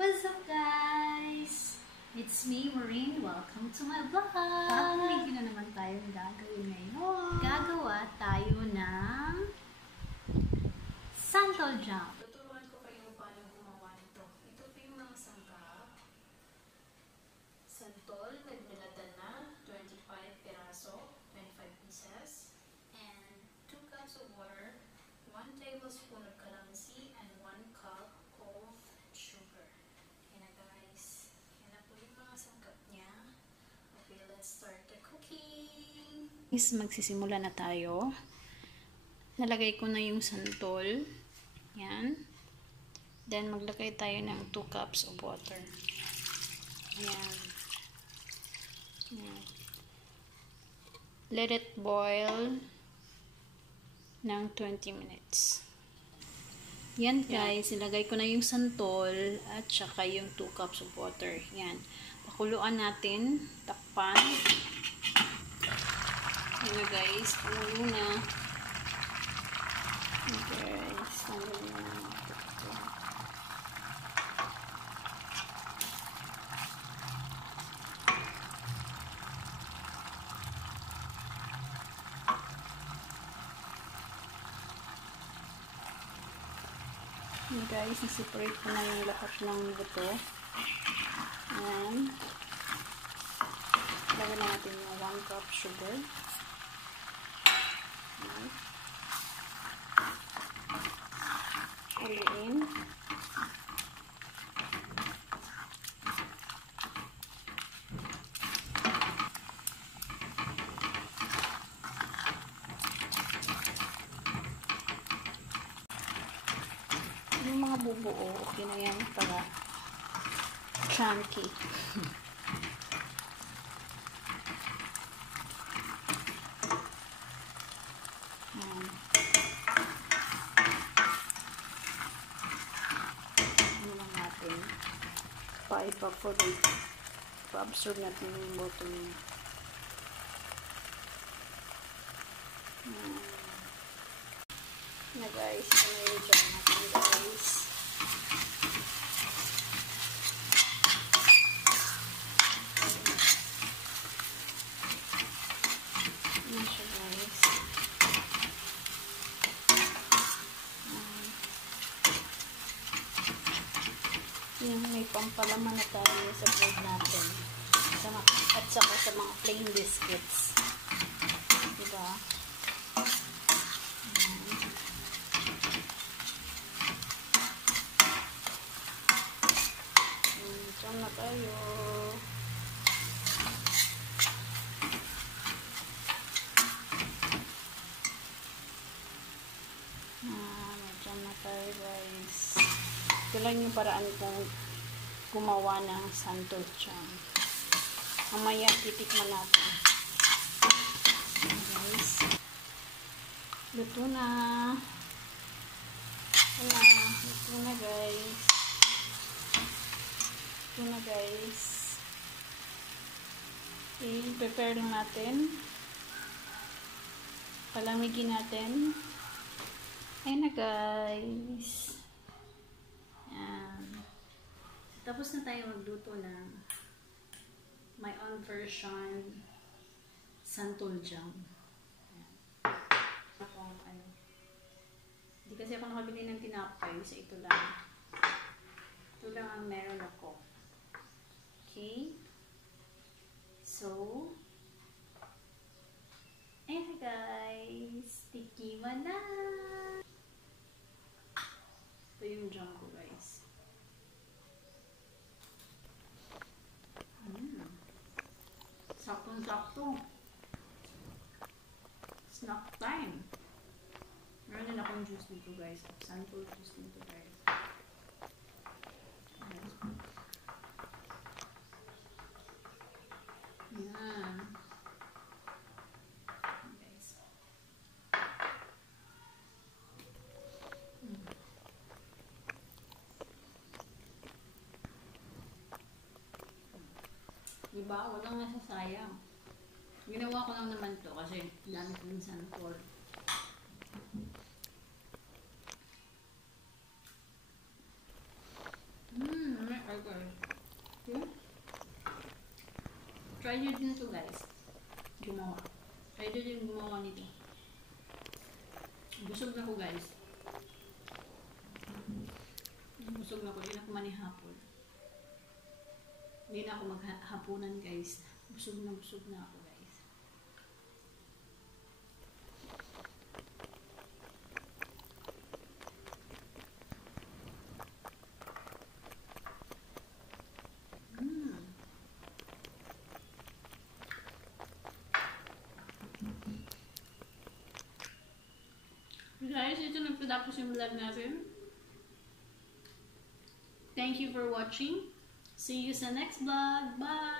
What's up guys? It's me, Maureen. Welcome to my vlog. Bagong video na naman tayong gagawin ngayon. Gagawa tayo ng santol jam. Tuturuan ko kayo paano gumawa nito. Ito po yung mga sangkap. Santol, nagbilatan na, 25 piraso, 25 pieces. And 2 cups of water, 1 tablespoon of calamansi, and 1 cup of sugar. Yan na guys. Yan na po yung mga sangkap niya. Okay, let's start the cooking. Magsisimula na tayo. Nalagay ko na yung santol. Yan. Then, maglagay tayo ng 2 cups of water. Yan. Yan. Let it boil ng 20 minutes. Yan guys, ilagay ko na yung santol at saka yung 2 cups of water. Yan. Pakuluan natin. Takpan. Yan na guys. Kumulo na. Okay. Tanggalin na. Yan guys, separate ko na yung lahat ng buto. Ayan. Lagyan natin yung 1 cup sugar. Ayan. Haluin. Yung mga bubuo, okay na yan para chunky. Ayan. Ano lang natin, pa-evaporate, pa-absorb natin yung buto niya. Na guys, i-dyan natin guys. Yan siya guys. Yan, may pampalaman na tayo sa bread natin. At saka sa mga plain biscuits. Diba? Diyan na tayo. Diyan na tayo guys. Ito lang yung paraan kong gumawa ng santol jam. Mamaya titikman natin. Guys. Luto na. Wala. Luto na guys. Ito na guys. Okay, prepare lang natin. Palamigin natin. Ayan na guys. Ayan. Tapos na tayo magluto ng my own version santol jam. Hindi kasi ako nakabili ng tinapay, so ito lang. Ito lang ang meron ako. Okay. So, ayan guys. Tikiman na. Ito yung jam ko guys. Saktong-sakto. Snack time. Meron din akong juice dito guys. Santol juice dito guys. Yan. Guys. Diba? Walang nasasayang. Ginawa ko lang naman to kasi dami ko yung santol. May Try nyo din to guys. Gumawa. Try nyo din gumawa nito. Busog na ko guys. Busog na ko. Hindi na ako manihapon. Hindi na ako maghapunan guys. Busog na ako guys. Guys, ito nagtatapos yung vlog natin. Thank you for watching. See you sa next vlog. Bye!